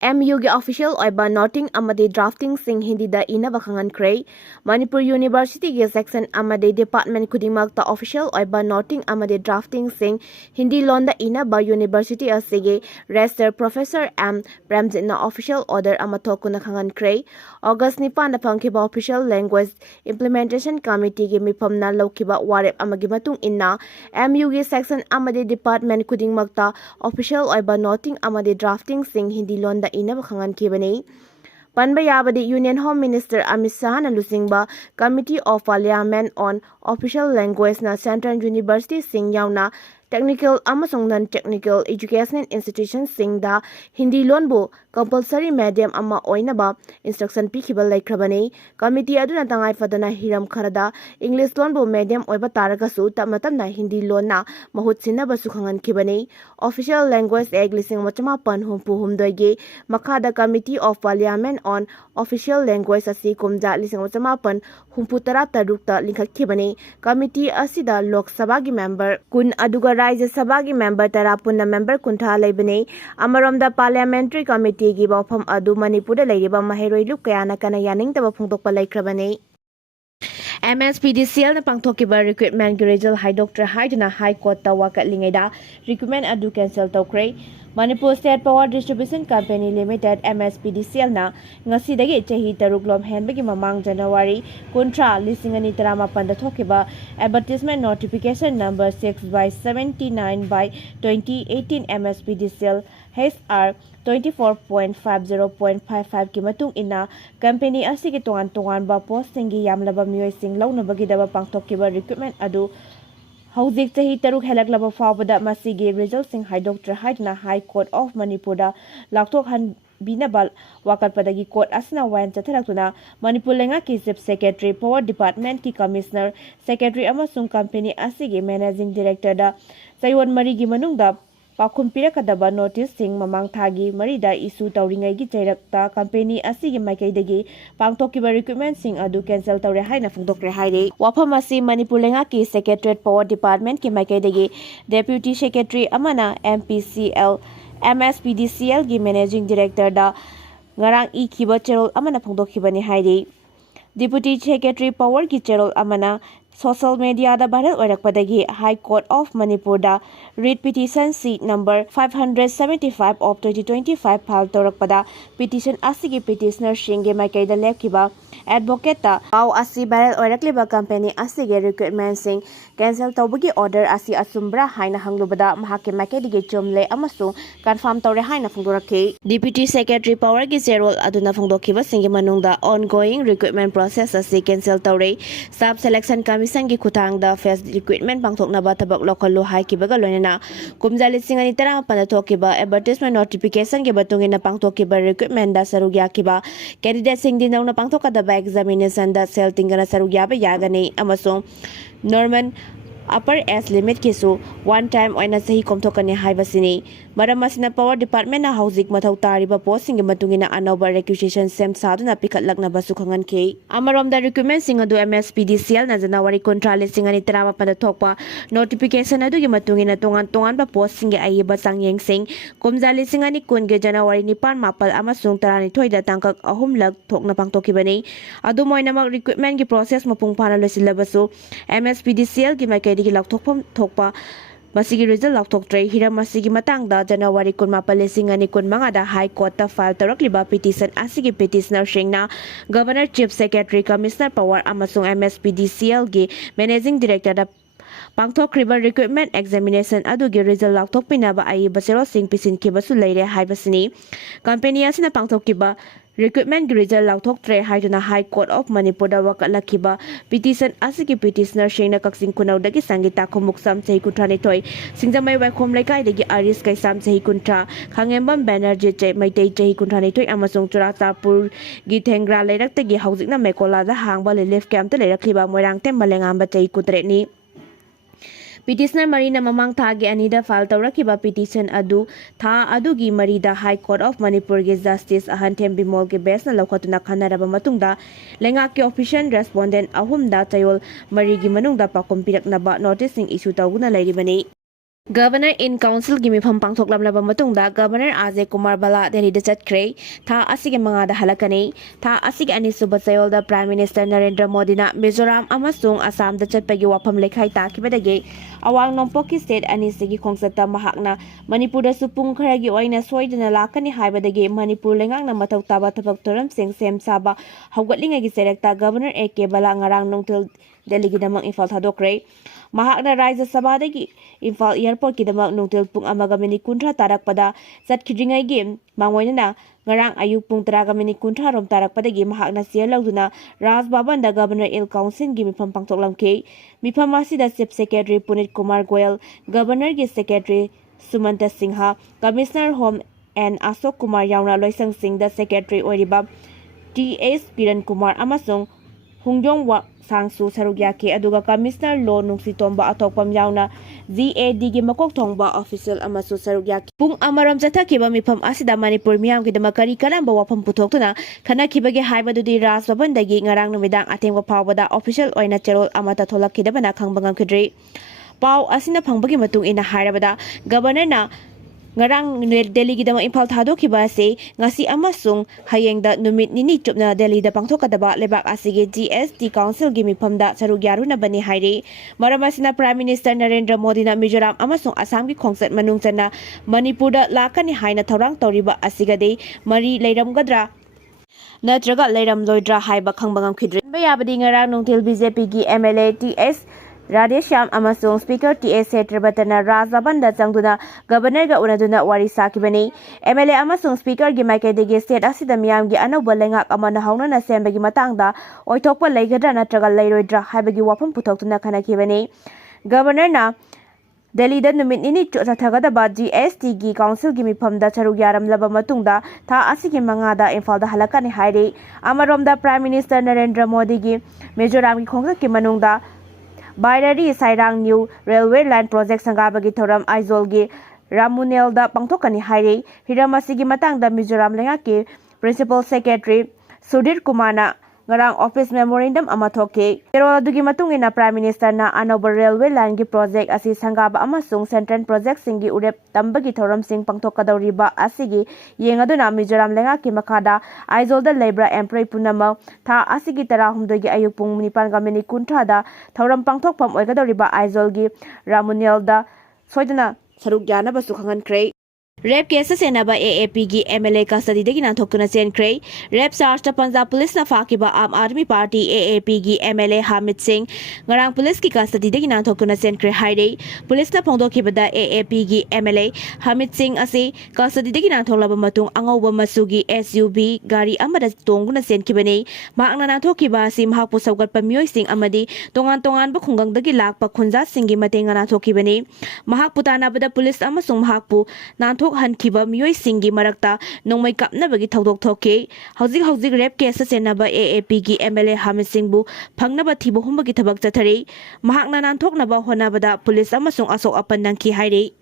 MU ꯒꯤ official oiba noting amadi drafting sing Hindi da ina bakhangankhrei Manipur University gi section amadi department khudingmak ta official oiba noting amadi drafting sing Hindi lon da ina ba University asigi register Professor M Premjitna official order amathokuna khangankhrei August 9 da phangkhiba official language implementation committee gi MIPHAM na lokhiba warep amagi matung inna MU gi section amadi department khudingmak ta official oiba noting amadi drafting sing Hindi lon da ina bakhangan kibani panba yabadi Union Home Minister Amit Shah na lusingba Committee of Parliament on Official Language na Central University sing yauna technical amasong non-technical educational institutions sing da Hindi lonbu compulsory medium ama oina ba instruction pikhiba laikhrabani committee aduna tangai fadana hiram kharada English lonbu medium oiba taragasu tamatamna Hindi lonna mahut sinaba sukhangan kibani official language act lising machama pan humpu humdoige makhada Committee of Parliament on Official Language asi kumja lising machama pan humpu tara tarukta linkhat kibani committee asida Lok Sabha gi member kun aduga Rajya Sabha gi member tara punna member kuntha leibani amaramda parliamentary committee gi bawfam adu Manipur da leiriba maheroi luk kayana kana yaning taba phungtokpa laikhrabani Mspdcl na pangthokhiba recruitment gi result haidoktra haiduna high court ta wakatlingaida recruitment adu cancel tawkhre Manipur State Power Distribution Company Limited Mspdcl na ngasidagi chahi taruk lom henbagi mamang January kontra lising ani taramapan da thokiba advertisement notification number 6/79/2018 Mspdcl HR 24.50.55 ki matung ina company asigi tongan ba posting gi yamlaba miyoi sing launabagi daba pangthokhiba recruitment adu Hauzik chahi taruk helaklaba fawbada masigi result sing haidoktra haidna High Court of Manipur da lakthok han binabal wakatpadagi court asna wayan chatharaktuna Manipur lenga ki chief secretary power department ki commissioner secretary amasung company asigi managing director da chaiwon mari gi manungda pakhum pirakadaba notice sing mamang thagi marida issue tawringai gi chairakta company asigi maikaidagi pangthokhiba recruitment sing adu cancel tawre haina phungdokre haire wafam asi Manipur lenga ki secretariat power department ki maikaidagi deputy secretary amana MPCL Mspdcl gi managing director da ngarang ikhiba cherol amana phungdokhibani haire deputy secretary power gi cherol amana social media da viral oirakpadagi High Court of Manipur da read petition C number 575 of 2025 file tawrakpada petition asigi petitioner shinge maikaida lepkiba advocate ta pau asi viral oirakliba company asigi recruitment sing cancel tawbagi order asi asumbra haina hanglubada mahake maikaidigi chumle amasu confirm tawre haina phungdorakhi deputy secretary power gi cherol aduna phungdokhiba singi manungda ongoing recruitment process asi cancel tawre sub selection commission gi khutang da first recruitment pangthoknaba tabak lokhalu haikibaga loinana kumjali singani tara pana thokiba advertisement notification gi batungina pangthokhiba recruitment da sarugya kiba candidate sing dinawna pangthokadaba examination da sel tingana sarugya ba yagani amasung norman upper age limit kisu one time oina sahi komthokani haibasini maramasina power department na hauzik mathau tariba posting gi matungina anouba requisition sem saduna pikhatlakna basu khangan ke amarom da recruitment sing adu Mspdcl na January kontra lising ani tarama pada thokpa notification adu gi matungina tongan ba posting gi aiba sangyeng sing komjali sing ani kun ge January 9 mapal amasung tarani thoida tangkak ahumlak thokna pangthokibani adu moinamak recruitment gi process mapung phana losilabasu Mspdcl gi makai gi lakthokpam thokpa masigi result lakthoktre hiram masigi matangda January 19 da High Court ta file tarakliba petition asigi petitioner singna Governor Chief Secretary Commissioner Power amasung Mspdcl gi Managing Director da PANGTHOKHIBA recruitment examination adugi result lakthokpinaba ai basero sing pisin kibasu leire haibasini company asina PANGTHOKHIBA recruitment result lakthoktre haiduna High Court of Manipur da wakatlakiba petition asigi petitioner singna kaksing kunaudagi sangita khumuksam chahi kuntrani thoi singjamai waikhom laikai dagi aris kaisam chahi kuntra khangembam banerjee chai maitai chahi kuntrani thoi amasung churachapur gi thengra leirakta gi haujikna mekola da hangba relief camp ta leirakliba moirang tem malengamba chahi kutre ni petitioner marina mamang thagi anida file tawrakiba petition adu tha adugi marida High Court of Manipur gi justice ahantem bimol gi best na lokhatuna khanaraba matungda lenga ki official respondent ahum da chayol mari gi manungda pakom piraknaba noticing issue tawguna lairibani Governor in Council gi MIPHAM pangthoklamlaba matungda Governor Ajay Kumar Bala Delhi da chhatkre tha asige mangada halakani tha asige anisuba chayolda Prime Minister Narendra Modi na Mizoram amasung Assam da chatpagi wafam lekhai takibadagi awang nongpoki state anisigi khongsata mahakna Manipur da supung kharagi oina soidana lakani haibadagi Manipur lengakna mathau taba thabak toram sing sem saba haugatlinga gi serekta Governor AK Bala ngarang nongthil Delhi gi damang Imphal thadokre mahakna Rajya Sabha dagi Imphal Airport ki damak nungtil pung amaga minit kuntra tarak pada CHENKHRE gi mangoina na ngarang ayuk pung taraga minit kuntra rom tarak pada gi mahakna siya lauduna Raj Bhavan da Governor Il Council gi MIPHAM pangthoklamke MIPHAM asida Chief Secretary Punit Kumar Goyal Governor gi Secretary Sumanta Singha Commissioner Home and Ashok Kumar yauna loisang sing da Secretary oiriba TS Piran Kumar amasung Hungjong wa sangsu sarugyaki aduga Commissioner Law nungsitomba atokpam yauna ZAD gi makok thongba official amasu sarugyaki pung amaram chathakiba MIPHAM asida Manipur miyam gi damakari kalamba wafam puthokna khanakibage haibadudi Raj Bhavan dagi ngarang numidang atengwa phawbada official oina cherol amata tholakidabana khangbangam khidri pau asina phangbagi matung ina hairabada Governor na ngarang Delhi gi dama Imphal thadokhiba ase ngasi amasung hayengda numit nini chupna Delhi da pangthokadaba lebak asige GST Council gi MIPHAM da charugyaru na bani hairi maramasina Prime Minister Narendra Modi na Mizoram amasung Assam gi khongsat manung chana Manipur da lakani haina thorang toriba asigade mari leiramgadra natraga leiram loidra haiba khangbangam khidri bayabadi ngarang nungthil BJP gi MLA TS Radheshyam amasung Speaker TS Setrabatana Raj Bhavan da changduna Governor ga unaduna wari sakibani MLA amasung Speaker gi maikaidagi state asida miyam gi anouba lengak amana haunana sembagi matangda oithokpa leigadra natraga leiroidra haibagi wafam puthoktuna khanakibani Governor na Delhi da numit nini chathagadaba GST gi Council gi MIPHAM da charugyaram laba matungda tha asigi mangada Imphal da halakani hairi amarom da Prime Minister Narendra Modi gi Mizoram gi khongsa ki manungda Bairari Sairang New Railway Line Project Sangabagi Thoram Aizolgi Ramunel da pangthokani hairi hiramasigi matang da Mizoram lengaki Principal Secretary Sudhir Kumana ngarang office memorandum amathoke kerala dugi matungina Prime Minister na anouba railway line gi project asi sangaba amasung central project singi urep tambagi thoram sing pangthokadoriba asigi yengaduna Mizoram lengaki makada aizolda lebra employee punama tha asigi tara humdogi ayupung nipan gamini kunthada thoram pangthokpam oigadoriba aizolgi Ramunel da soidana saruk yana basu khangankre Rep case CHENABA AAP gi MLA custody dagi nanthoktuna CHENKHRE Rep charge ta Punjab police na fakiba Aam Aadmi Party AAP gi MLA Hamid Singh ngarang police ki custody dagi nanthoktuna CHENKHRE haire police na phongdokhibada AAP gi MLA Hamid Singh ase custody dagi nanthoklaba matung angauba masugi SUV gari amada tonguna senkibani mahakna nanthokhiba ase mahakpu saugatpa mioi sing amadi tongan tongan ba khungang dagi lakpa khunja singi matenga nanthokibani mahakpu tanabada police amasung mahakpu nanthok hankiba mioi singi marakta nongmai kapnabagi thodok thoke hojik rep case CHENABA AAP gi MLA Hamid Singh bu phangnaba thibo humbagi thabak chathare mahakna nanthoknaba honabada police amasung asok apan nangki haire